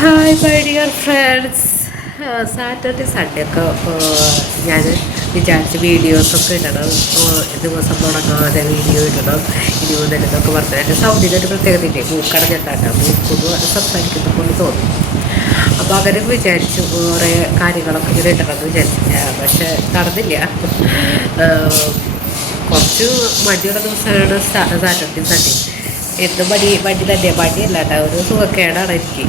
Hi my dear friends. Saturday Sunday ഒക്കെ ഞാൻ വിചാരിച്ച വീഡിയോസൊക്കെ ഇടണം. ദിവസം തുടങ്ങാതെ വീഡിയോ ഇടണം ഇനി മുതൽ എന്നൊക്കെ പറഞ്ഞാൽ എൻ്റെ സൗണ്ടിൻ്റെ ഒരു പ്രത്യേകതയില്ലേ, മൂക്കടഞ്ഞിട്ടാണ് മൂക്കൊന്ന് സംസാരിക്കുന്ന പോലെ തോന്നും. അപ്പോൾ അങ്ങനെ വിചാരിച്ചു കുറേ കാര്യങ്ങളൊക്കെ ഇങ്ങനെ ഇടണമെന്ന് വിചാരിച്ചില്ല, പക്ഷെ നടന്നില്ല. കുറച്ച് മടിയുള്ള ദിവസമാണ് സാറ്റർഡേ സൺഡേ. എന്ത് മടി തന്നെ, മടിയല്ല കേട്ടോ, ഒരു സുഖക്കേടാണ് എനിക്ക്.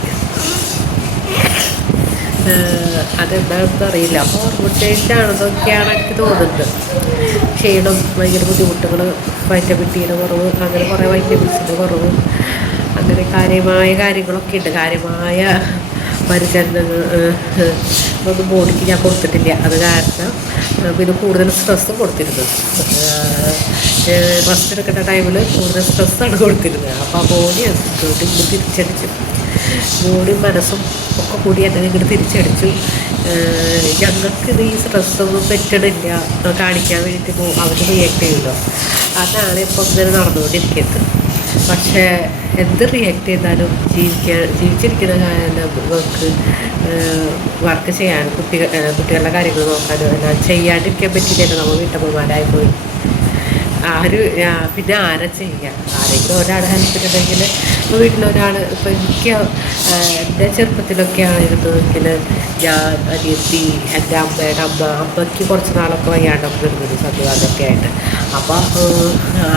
അതെന്താണെന്ന് അറിയില്ല. ഹോർമോൺ എനിക്ക് തോന്നുന്നത്. ക്ഷീണം, ഭയങ്കര ബുദ്ധിമുട്ടുകൾ, വൈറ്റമിൻ ഡിയുടെ കുറവ്, അങ്ങനെ കുറേ വൈറ്റമിൻസിൻ്റെ കുറവ്, അങ്ങനെ കാര്യമായ കാര്യങ്ങളൊക്കെ ഉണ്ട്. കാര്യമായ പരിചരണങ്ങൾ ഒന്നും ബോഡിക്ക് ഞാൻ കൊടുത്തിട്ടില്ല. അത് കാരണം പിന്നെ കൂടുതൽ സ്ട്രെസ്സും കൊടുത്തിരുന്നത്. റെസ്റ്റ് എടുക്കേണ്ട ടൈമിൽ കൂടുതൽ സ്ട്രെസ്സാണ് കൊടുത്തിരുന്നത്. അപ്പോൾ ആ ബോഡി ഇങ്ങോട്ട് തിരിച്ചടിച്ചു. ബോഡിയും മനസ്സും ഒക്കെ കൂടി എന്നെ ഇങ്ങോട്ട് തിരിച്ചടിച്ചു. ഞങ്ങൾക്കിത് ഈ സ്ട്രെസ്സൊന്നും പറ്റണില്ല കാണിക്കാൻ വേണ്ടിയിട്ട് അവർ റിയാക്ട് ചെയ്യുമല്ലോ. അതാണ് ഇപ്പോൾ ഇങ്ങനെ നടന്നുകൊണ്ടിരിക്കുന്നത്. പക്ഷേ എന്ത് റിയാക്ട് ചെയ്താലും ജീവിച്ചിരിക്കുന്ന നമുക്ക് വർക്ക് ചെയ്യാനും കുട്ടികളുടെ കാര്യങ്ങൾ നോക്കാനും എല്ലാം ചെയ്യാണ്ടിരിക്കാൻ പറ്റില്ലല്ലോ. നമ്മൾ വീട്ടമ്മമാരായി പോയി പിന്നെ ആരാ ചെയ്യുക? ആരെങ്കിലും ഒരാൾ ഹെൽപ്പിനുണ്ടെങ്കിൽ വീട്ടിലൊരാൾ. ഇപ്പോൾ എനിക്ക് എൻ്റെ ചെറുപ്പത്തിലൊക്കെ ആയിരുന്നെങ്കിൽ ഞാൻ, അനിയത്തി, എൻ്റെ അമ്മയ്ക്ക് കുറച്ച് നാളൊക്കെ വയ്യാണ്ടൊക്കെ വരുന്നത് സദ്യവാദമൊക്കെ ആയിട്ട്. അപ്പോൾ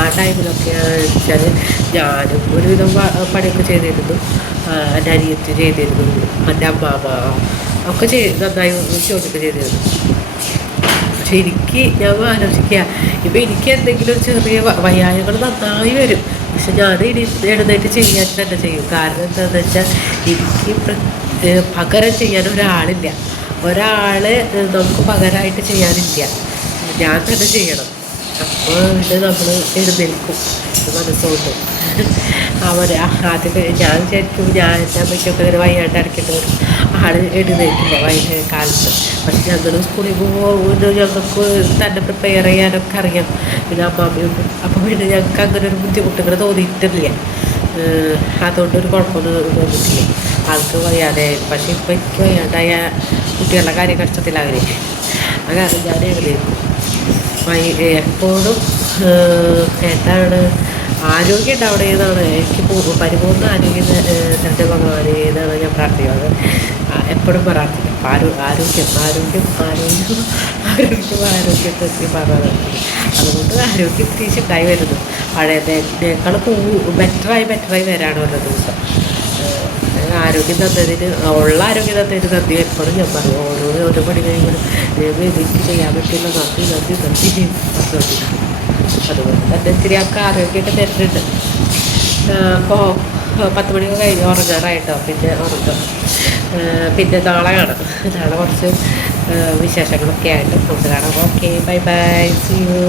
ആ ടൈമിലൊക്കെ വെച്ചാൽ ഞാനും ഒരുവിധം പണിയൊക്കെ ചെയ്തിരുന്നു. എൻ്റെ അനിയത്തി ചെയ്തിരുന്നു, എൻ്റെ അമ്മാമ്മ ഒക്കെ നന്നായി ജോലിയൊക്കെ ചെയ്തിരുന്നു. പക്ഷെ ഞാൻ ആലോചിക്കുക, ഇപ്പം എനിക്ക് എന്തെങ്കിലും ഒരു ചെറിയ വയ്യായ്കൾ നന്നായി വരും. പക്ഷെ ഞാൻ എഴുന്നേറ്റ് ചെയ്യാൻ തന്നെ ചെയ്യും. കാരണം എന്താണെന്ന് വെച്ചാൽ എനിക്ക് പകരം ചെയ്യാൻ ഒരാളില്ല. നമുക്ക് പകരമായിട്ട് ചെയ്യാനില്ല, ഞാൻ തന്നെ ചെയ്യണം. അപ്പോൾ ഇത് നമ്മൾ എഴുന്നേൽക്കും മനസ്സുകൊണ്ട്. ആദ്യം ഞാൻ വിചാരിക്കും ഞാൻ എൻ്റെ അമ്മയ്ക്കൊക്കെ ഇങ്ങനെ വയ്യാണ്ട് അടയ്ക്കേണ്ടി വരും, ആൾ എഴുന്നേൽക്കില്ല കാലത്ത്. പക്ഷെ ഞങ്ങൾ സ്കൂളിൽ പോകുമ്പോൾ ഞങ്ങൾക്ക് തന്നെ പ്രിപ്പയർ ചെയ്യാനൊക്കെ അറിയാം, പിന്നെ അമ്മാമ്മയുണ്ട്. അപ്പോൾ പിന്നെ ഞങ്ങൾക്ക് അങ്ങനെ ഒരു ബുദ്ധിമുട്ടുകൾ തോന്നിയിട്ടില്ല. അതുകൊണ്ടൊരു കുഴപ്പമൊന്നും തോന്നിയിട്ടില്ല. ആൾക്ക് വയ്യാതെ. പക്ഷെ ഇപ്പം എനിക്ക് വയ്യാണ്ടായ കുട്ടികളുടെ കാര്യം കഷ്ടത്തിലാകെ. അത് കാരണം ഞാൻ എഴുന്നേൽക്കും എപ്പോഴും. എന്താണ് ആരോഗ്യം ഉണ്ടാവണേന്നാണ് എനിക്ക് പരിപൂർണ്ണ ആരോഗ്യം തൻ്റെ ഭഗവാനെ എന്നാണ് ഞാൻ പ്രാർത്ഥിക്കുന്നത്. എപ്പോഴും പ്രാർത്ഥിക്കും. ആരോഗ്യത്തെത്തി പറഞ്ഞത്. അതുകൊണ്ട് ആരോഗ്യം തിരിച്ചുണ്ടായി വരുന്നു. പഴയതിനേക്കാൾ ബെറ്ററായി വരാണ് ഓരോ ദിവസം. ആരോഗ്യം തന്നതിന്, ഉള്ള ആരോഗ്യം തന്നതിന് നന്ദി എപ്പോഴും ഞാൻ പറയും. ഓരോ പണി കഴിയുമ്പോഴും എനിക്ക് ചെയ്യാൻ പറ്റില്ല, നന്ദി പറഞ്ഞുകൊണ്ടിരിക്കും. അതുകൊണ്ട് തന്നെ ഇത്തിരി ആരോഗ്യമൊക്കെ തരുന്നുണ്ട്. അപ്പോൾ 10 മണിയൊക്കെ കഴിഞ്ഞ് ഉറങ്ങാറായിട്ടോ. പിന്നെ ഉറങ്ങും. പിന്നെ നാളെ കാണാം. നാളെ കുറച്ച് വിശേഷങ്ങളൊക്കെ ആയിട്ട് നമുക്ക് കാണാം. Okay, bye bye, see U.